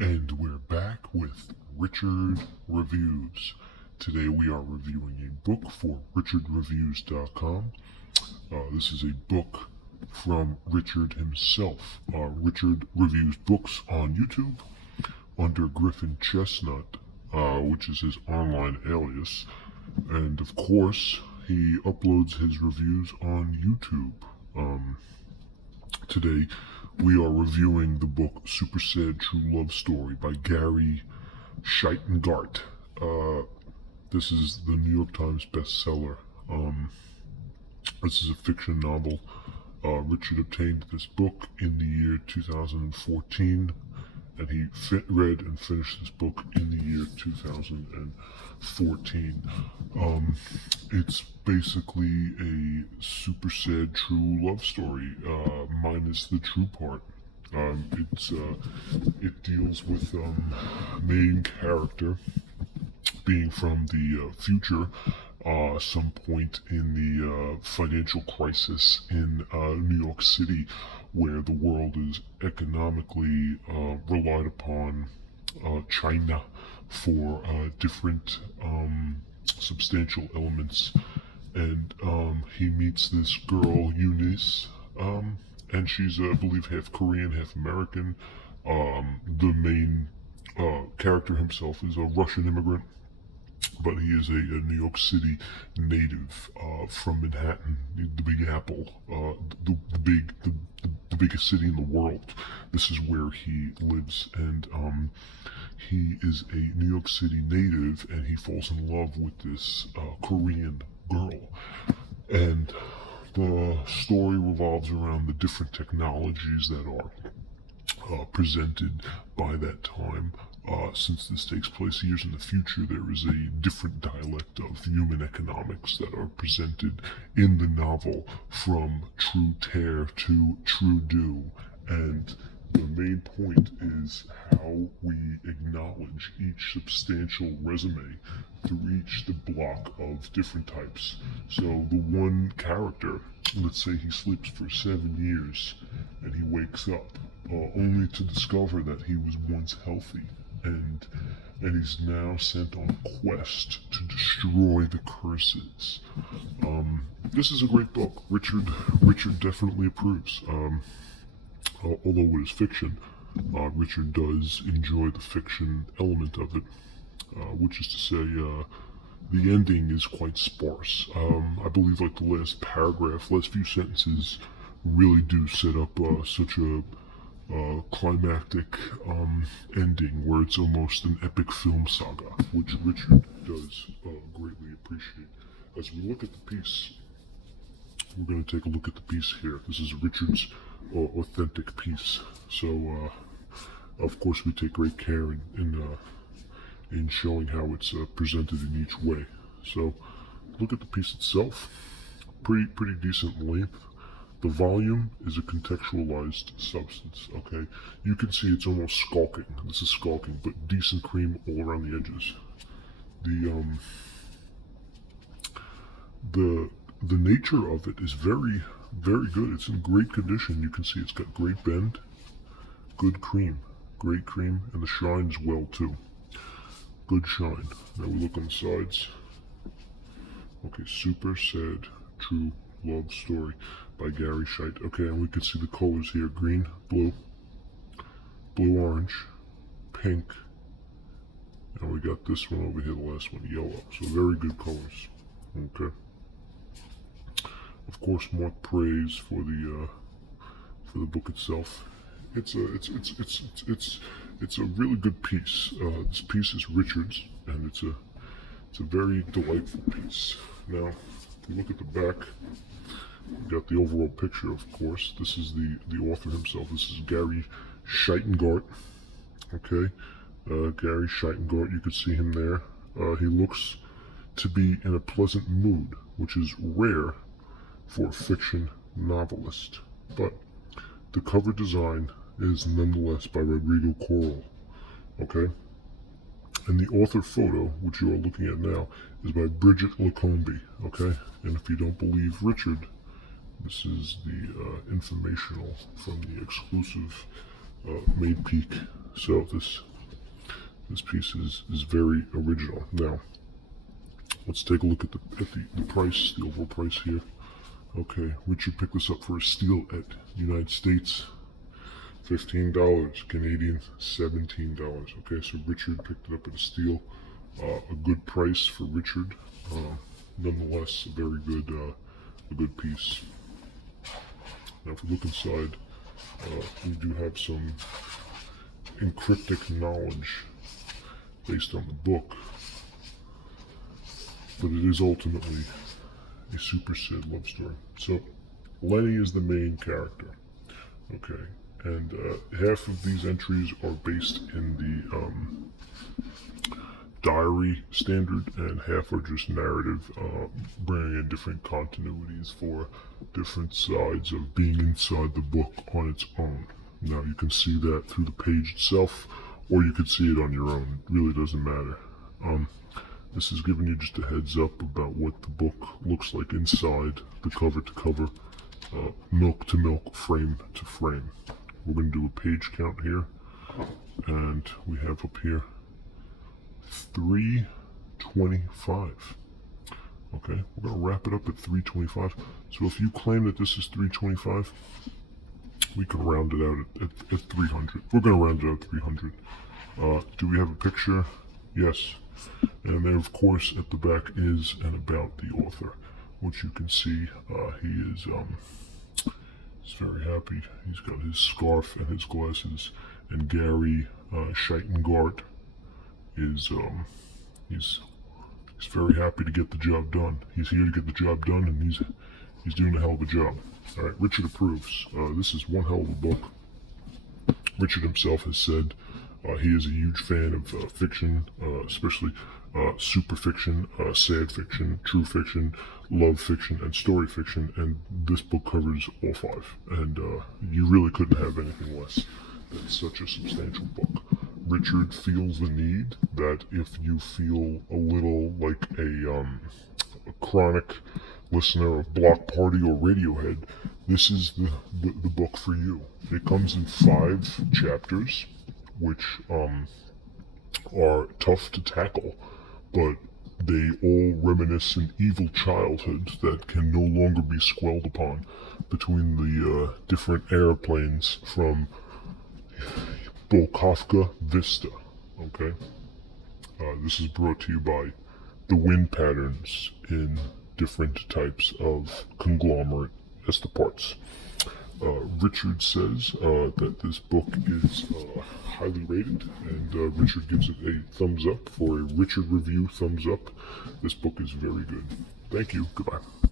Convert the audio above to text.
And we're back with Richard Reviews. Today we are reviewing a book for richardreviews.com. This is a book from Richard himself. Richard reviews books on YouTube under Griffin Chestnut, which is his online alias. And of course, he uploads his reviews on YouTube. Today we are reviewing the book Super Sad True Love Story by Gary Shteyngart. This is the New York Times bestseller. This is a fiction novel. Richard obtained this book in the year 2014, and he read and finished this book in the year 2014. It's basically a super sad true love story, minus the true part. It deals with main character being from the future, some point in the financial crisis in New York City, where the world is economically relied upon China for different substantial elements. And he meets this girl, Eunice, and she's, I believe, half Korean, half American. The main character himself is a Russian immigrant, but he is a New York City native from Manhattan, the Big Apple, the biggest city in the world. This is where he lives, and he is a New York City native, and he falls in love with this Korean girl. And the story revolves around the different technologies that are presented by that time. Since this takes place years in the future, there is a different dialect of human economics that are presented in the novel, from true tear to true do. And the main point is how we acknowledge each substantial resume through each block of different types. So the one character, let's say he sleeps for 7 years and he wakes up only to discover that he was once healthy. And he's now sent on a quest to destroy the curses. This is a great book. Richard definitely approves. Although it is fiction, Richard does enjoy the fiction element of it, which is to say, the ending is quite sparse. I believe like the last paragraph, last few sentences really do set up such a climactic ending where it's almost an epic film saga, which Richard does greatly appreciate. As we look at the piece, we're going to take a look at the piece here. This is Richard's authentic piece, so of course we take great care in showing how it's presented in each way. So look at the piece itself. Pretty decent length. The volume is a contextualized substance, okay? You can see it's almost skulking. This is skulking, but decent cream all around the edges. The nature of it is very, very good. It's in great condition. You can see it's got great bend, good cream, great cream, and the shine is well too. Good shine. Now we look on the sides. Okay, Super Sad True Love Story by Gary Shteyngart. Okay, and we can see the colors here: green, blue, orange, pink, and we got this one over here, the last one, yellow. So very good colors. Okay. Of course, more praise for the book itself. It's a really good piece. This piece is Richard's, and it's a very delightful piece. Now, if we look at the back, we got the overall picture, of course. This is the author himself. This is Gary Shteyngart. Okay, Gary Shteyngart. You can see him there. He looks to be in a pleasant mood, which is rare for a fiction novelist. But the cover design is nonetheless by Rodrigo Coral. Okay, and the author photo, which you are looking at now, is by Bridget Lacombe. Okay, and if you don't believe Richard, this is the informational from the exclusive Made Peak. So this This piece is very original. Now, let's take a look at the price, the overall price here. Okay, Richard picked this up for a steal at United States, $15, Canadian, $17. Okay, so Richard picked it up at a steal. A good price for Richard. Nonetheless, a very good, a good piece. Now, if we look inside, we do have some encryptic knowledge based on the book, but it is ultimately a super sad love story. So, Lenny is the main character. Okay, and half of these entries are based in the diary standard, and half are just narrative, bringing in different continuities for different sides of being inside the book on its own. Now, you can see that through the page itself, or you could see it on your own. It really doesn't matter. This is giving you just a heads up about what the book looks like inside, the cover to cover, milk to milk, frame to frame. We're going to do a page count here, and we have up here 325. Okay, we're going to wrap it up at 325. So if you claim that this is 325, we can round it out at 300. We're going to round it out at 300. Do we have a picture? Yes. And then, of course, at the back is an about the author, which you can see he is he's very happy. He's got his scarf and his glasses. And Gary Shteyngart is he's very happy to get the job done. He's here to get the job done, and he's doing a hell of a job. All right, Richard approves. This is one hell of a book. Richard himself has said he is a huge fan of fiction, especially super fiction, sad fiction, true fiction, love fiction, and story fiction, and this book covers all five. And you really couldn't have anything less than such a substantial book. Richard feels the need that if you feel a little like a chronic listener of Block Party or Radiohead, this is the book for you. It comes in 5 chapters, which are tough to tackle, but they all reminisce an evil childhood that can no longer be squelched upon between the different airplanes from Bolkovka Vista. Okay, this is brought to you by the wind patterns in different types of conglomerate parts. Richard says that this book is highly rated, and Richard gives it a thumbs up. For a Richard review, thumbs up. This book is very good. Thank you. Goodbye.